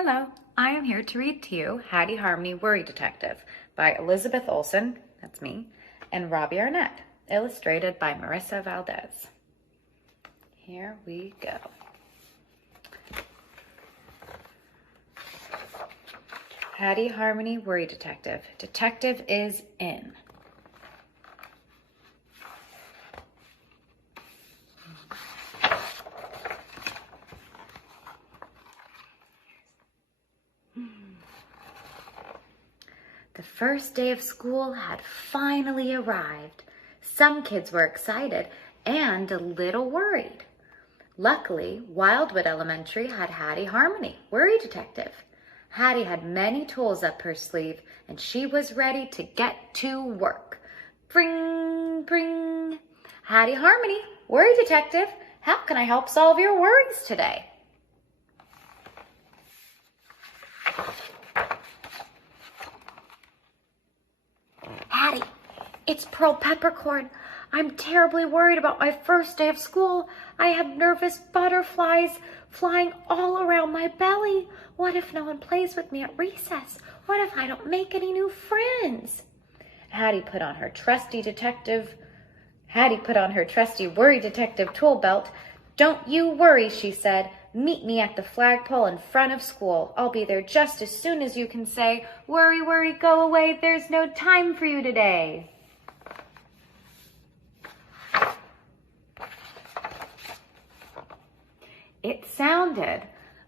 Hello, I am here to read to you Hattie Harmony Worry Detective by Elizabeth Olsen, that's me, and Robbie Arnett, illustrated by Marissa Valdez. Here we go. Hattie Harmony Worry Detective. Detective is in. The first day of school had finally arrived. Some kids were excited and a little worried. Luckily, Wildwood Elementary had Hattie Harmony, Worry Detective. Hattie had many tools up her sleeve and she was ready to get to work. Bring, bring. Hattie Harmony, Worry Detective. How can I help solve your worries today? Hattie, it's Pearl Peppercorn. I'm terribly worried about my first day of school. I have nervous butterflies flying all around my belly. What if no one plays with me at recess? What if I don't make any new friends? Hattie put on her trusty Worry Detective tool belt. Don't you worry, she said. Meet me at the flagpole in front of school. I'll be there just as soon as you can say, worry, worry, go away. There's no time for you today. It sounded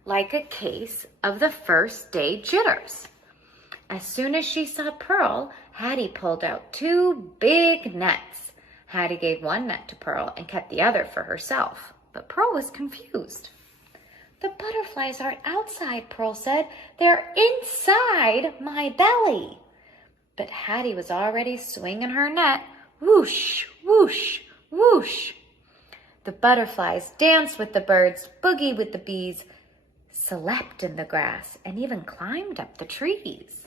like a case of the first day jitters. As soon as she saw Pearl, Hattie pulled out 2 big nets. Hattie gave one net to Pearl and kept the other for herself, but Pearl was confused. The butterflies aren't outside, Pearl said. They're inside my belly. But Hattie was already swinging her net. Whoosh, whoosh, whoosh. The butterflies danced with the birds, boogied with the bees, slept in the grass, and even climbed up the trees.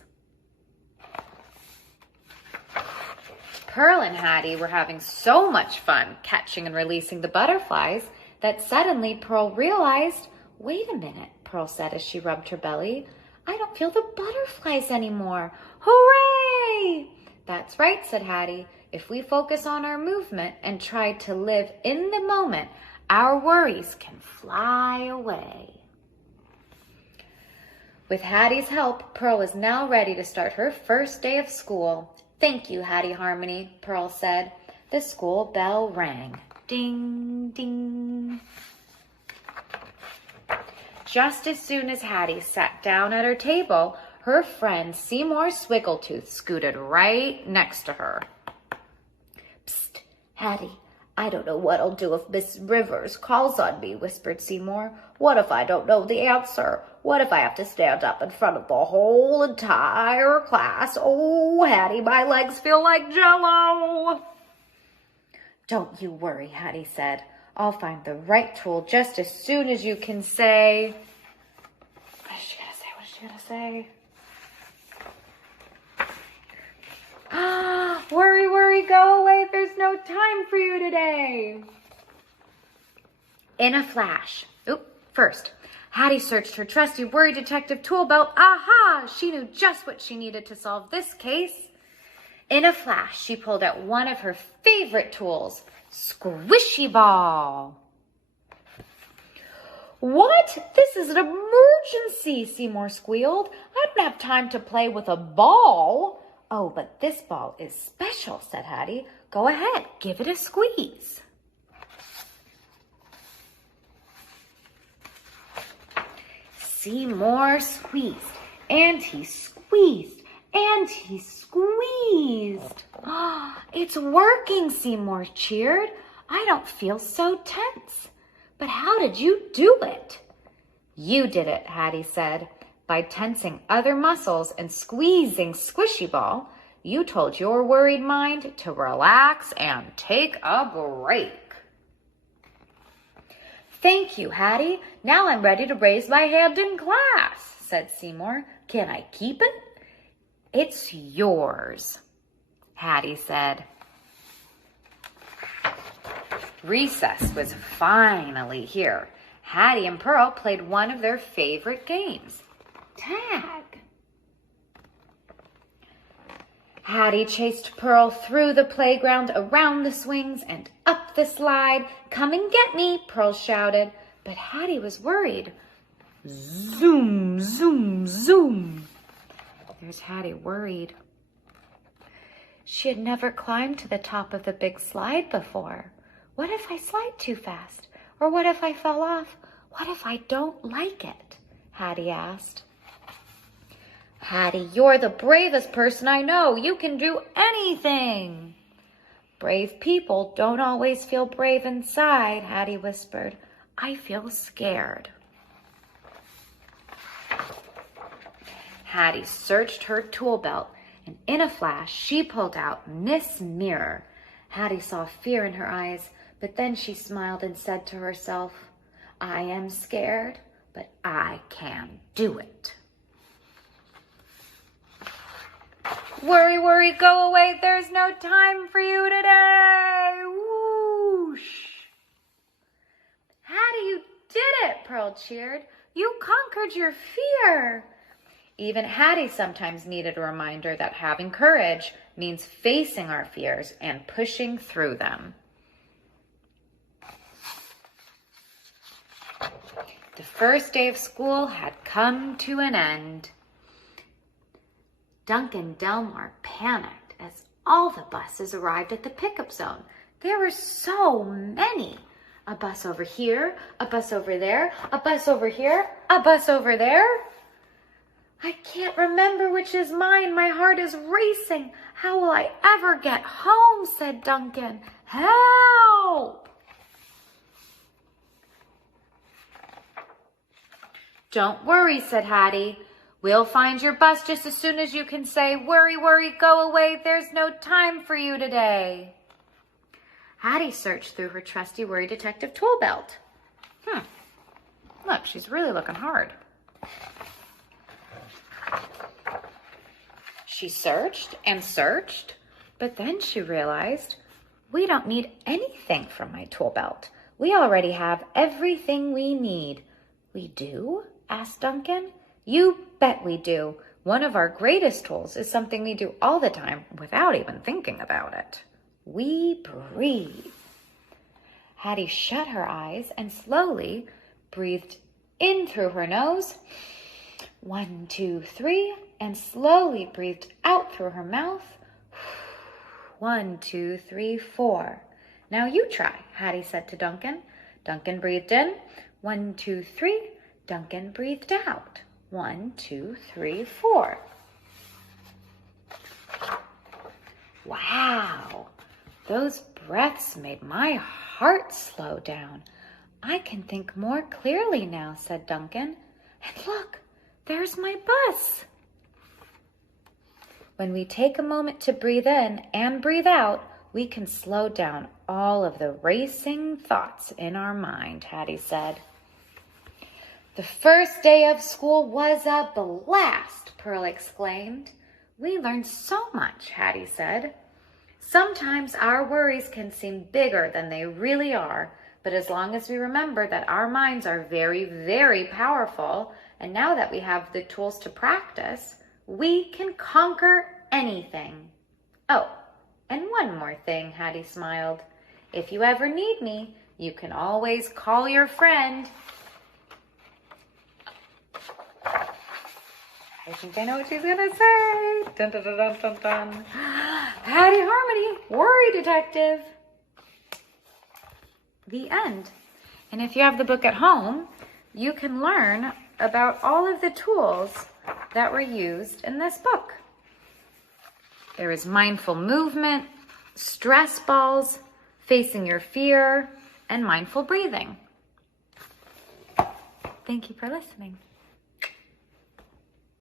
Pearl and Hattie were having so much fun catching and releasing the butterflies that suddenly Pearl realized, wait a minute, Pearl said as she rubbed her belly. I don't feel the butterflies anymore. Hooray! That's right, said Hattie. If we focus on our movement and try to live in the moment, our worries can fly away. With Hattie's help, Pearl was now ready to start her first day of school. Thank you, Hattie Harmony, Pearl said. The school bell rang. Ding, ding. Just as soon as Hattie sat down at her table, her friend Seymour Swiggletooth scooted right next to her. Psst, Hattie, I don't know what I'll do if Miss Rivers calls on me, whispered Seymour. What if I don't know the answer? What if I have to stand up in front of the whole entire class? Oh, Hattie, my legs feel like Jell-O. Don't you worry, Hattie said. I'll find the right tool just as soon as you can say... What is she gonna say? Ah, worry, worry, go away. There's no time for you today. In a flash. First, Hattie searched her trusty Worry Detective tool belt. Aha! She knew just what she needed to solve this case. In a flash, she pulled out one of her favorite tools, Squishy Ball. What? This is an emergency, Seymour squealed. I don't have time to play with a ball. Oh, but this ball is special, said Hattie. Go ahead, give it a squeeze. Seymour squeezed, and he squeezed, and he squeezed. It's working, Seymour cheered. I don't feel so tense. But how did you do it? You did it, Hattie said. By tensing other muscles and squeezing Squishy Ball, you told your worried mind to relax and take a break. Thank you, Hattie. Now I'm ready to raise my hand in class, said Seymour. Can I keep it? It's yours, Hattie said. Recess was finally here. Hattie and Pearl played one of their favorite games, tag. Hattie chased Pearl through the playground, around the swings, and up the slide. "Come and get me," Pearl shouted. But Hattie was worried. Zoom, zoom, zoom. There's Hattie worried. She had never climbed to the top of the big slide before. What if I slide too fast? Or what if I fell off? What if I don't like it? Hattie asked. "Hattie, you're the bravest person I know. You can do anything." "Brave people don't always feel brave inside," Hattie whispered. "I feel scared." Hattie searched her tool belt, and in a flash, she pulled out Miss Mirror. Hattie saw fear in her eyes, but then she smiled and said to herself, "I am scared, but I can do it." "Worry, worry, go away. There's no time for you today." Whoosh. "Hattie, you did it," Pearl cheered. "You conquered your fear." Even Hattie sometimes needed a reminder that having courage means facing our fears and pushing through them. The first day of school had come to an end. Duncan Delmar panicked as all the buses arrived at the pickup zone. There were so many. A bus over here, a bus over there, a bus over here, a bus over there. "I can't remember which is mine. My heart is racing. How will I ever get home?" said Duncan. "Help!" "Don't worry," said Hattie. "We'll find your bus just as soon as you can say, 'Worry, worry, go away. There's no time for you today.'" Hattie searched through her trusty Worry Detective tool belt. Look, she's really looking hard. She searched and searched, but then she realized, we don't need anything from my tool belt. We already have everything we need. "We do?" asked Duncan. "You bet we do. One of our greatest tools is something we do all the time without even thinking about it. We breathe." Hattie shut her eyes and slowly breathed in through her nose. 1, 2, 3, and slowly breathed out through her mouth. 1, 2, 3, 4. "Now you try," Hattie said to Duncan. Duncan breathed in. 1, 2, 3. Duncan breathed out. 1, 2, 3, 4. Wow, those breaths made my heart slow down. "I can think more clearly now," said Duncan. "And look, there's my bus." When we take a moment to breathe in and breathe out, we can slow down all of the racing thoughts in our mind, Hattie said. "The first day of school was a blast," Pearl exclaimed. "We learned so much," Hattie said. "Sometimes our worries can seem bigger than they really are, but as long as we remember that our minds are very, very powerful, and now that we have the tools to practice, we can conquer anything." "Oh, and one more thing," Hattie smiled. "If you ever need me, you can always call your friend." I think I know what she's gonna say. Dun, dun, dun, dun, dun, dun. Hattie Harmony, Worry Detective. The end. And if you have the book at home, you can learn about all of the tools that were used in this book. There is mindful movement, stress balls, facing your fear, and mindful breathing. Thank you for listening.